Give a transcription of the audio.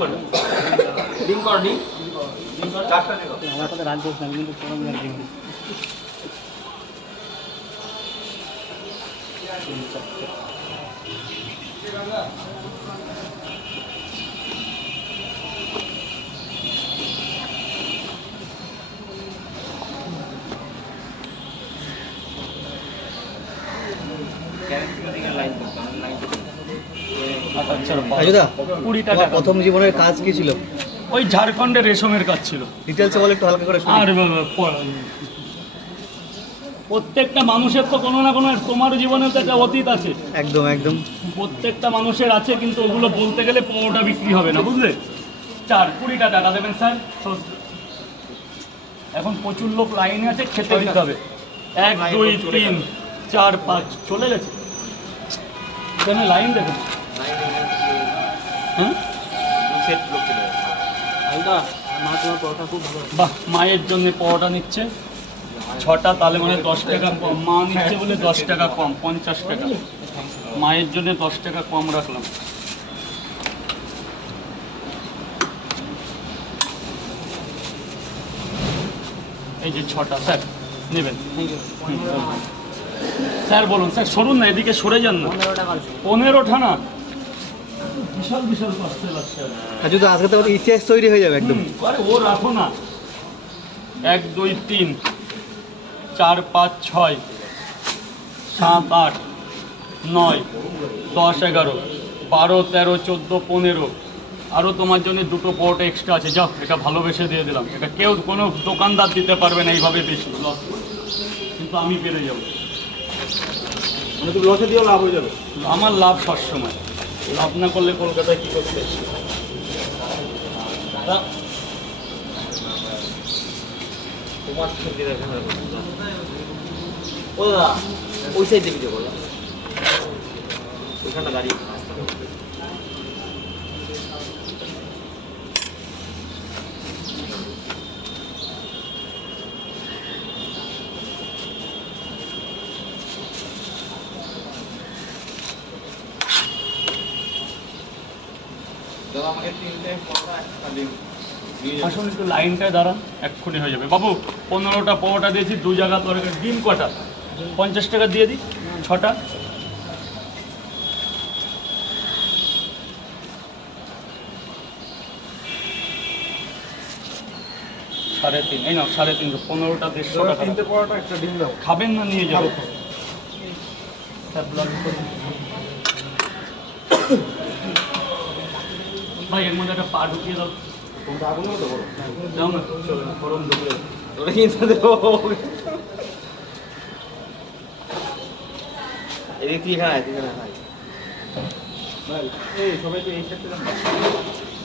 করে ডিম কর ডিম চারটা নেব আমার সাথে রান করছে আমি কিন্তু কোনো মিনিট দিইনি কুড়িটা টাকা প্রথম জীবনের কাজ কি ছিল ওই ঝাড়খণ্ডের রেশমের কাজ ছিল ডিটেলসে বলে একটু হালকা করে আর প্রত্যেকটা মানুষের তো কোনো না কোনো তোমার জীবনে তো একটা অতীত আছে একদম একদম প্রত্যেকটা মানুষের আছে কিন্তু ওগুলো বলতে গেলে পনেরোটা বিক্রি হবে না বুঝলে চার কুড়িটা টাকা দেবেন স্যার এখন প্রচুর লোক লাইনে আছে খেতে দিতে হবে এক দুই তিন চার পাঁচ চলে গেছে এখানে লাইন দেখুন হ্যাঁ? সেট লোক মা তোমার পরোটা খুব ভালো বাহ মায়ের জন্য পরোটা নিচ্ছে। ছটা তাহলে মানে দশ টাকা কম। মা নিচ্ছে বলে দশ টাকা কম পঞ্চাশ টাকা। মায়ের জন্য দশ টাকা কম রাখলাম। এই যে ছটা স্যার নেবেন। স্যার। বলুন স্যার সরুন না এদিকে সরে যান না। পনেরোটা না? বিশাল বিশাল কষ্ট লাগছে। আর। রাজুদা আজকে তো ইতিহাস তৈরি হয়ে যাবে একদম। আরে ও রাখো না। এক দুই তিন চার পাঁচ ছয় সাত আট নয় দশ এগারো বারো তেরো চোদ্দ পনেরো। আরও তোমার জন্য দুটো পরোটা এক্সট্রা আছে। যাও এটা ভালোবেসে দিয়ে দিলাম। এটা কেউ কোনো দোকানদার দিতে পারবে না এইভাবে বেশি। লস কিন্তু আমি পেরে যাব। মানে তুমি লসে দিও লাভ হয়ে যাবে। আমার লাভ সবসময়। লাভ না করলে কলকাতায় কী করতে এসছি? তা- তোমার ও দাদা, ওই সাইডে ভিডিও করলাম। ওইখানটা দাঁড়িয়ে দাদা আমাকে তিনটে পরোটা একটা ডিম দিয়ে যাবে। আসুন একটু লাইনটায় দাঁড়ান এক্ষুনি হয়ে যাবে। বাবু পনেরোটা পরোটা দিয়েছি দু জায়গা তরকারি ডিম কটা? পঞ্চাশ টাকা দিয়ে দিই ছটা? সাড়ে তিন এই নাও সাড়ে তিনশো পনেরোটা দেড়শো টাকা তিনটে পরোটা একটা ডিম দাও। খাবেন না নিয়ে যাব। ভাই এর মধ্যে একটা পা ঢুকিয়ে দাও। না। চলো গরম দুপুরে। ওটা কিনতে এদিক থেকে এখানে আয়, এখানে আয়। এই সবাই তো এই ক্ষেত্রে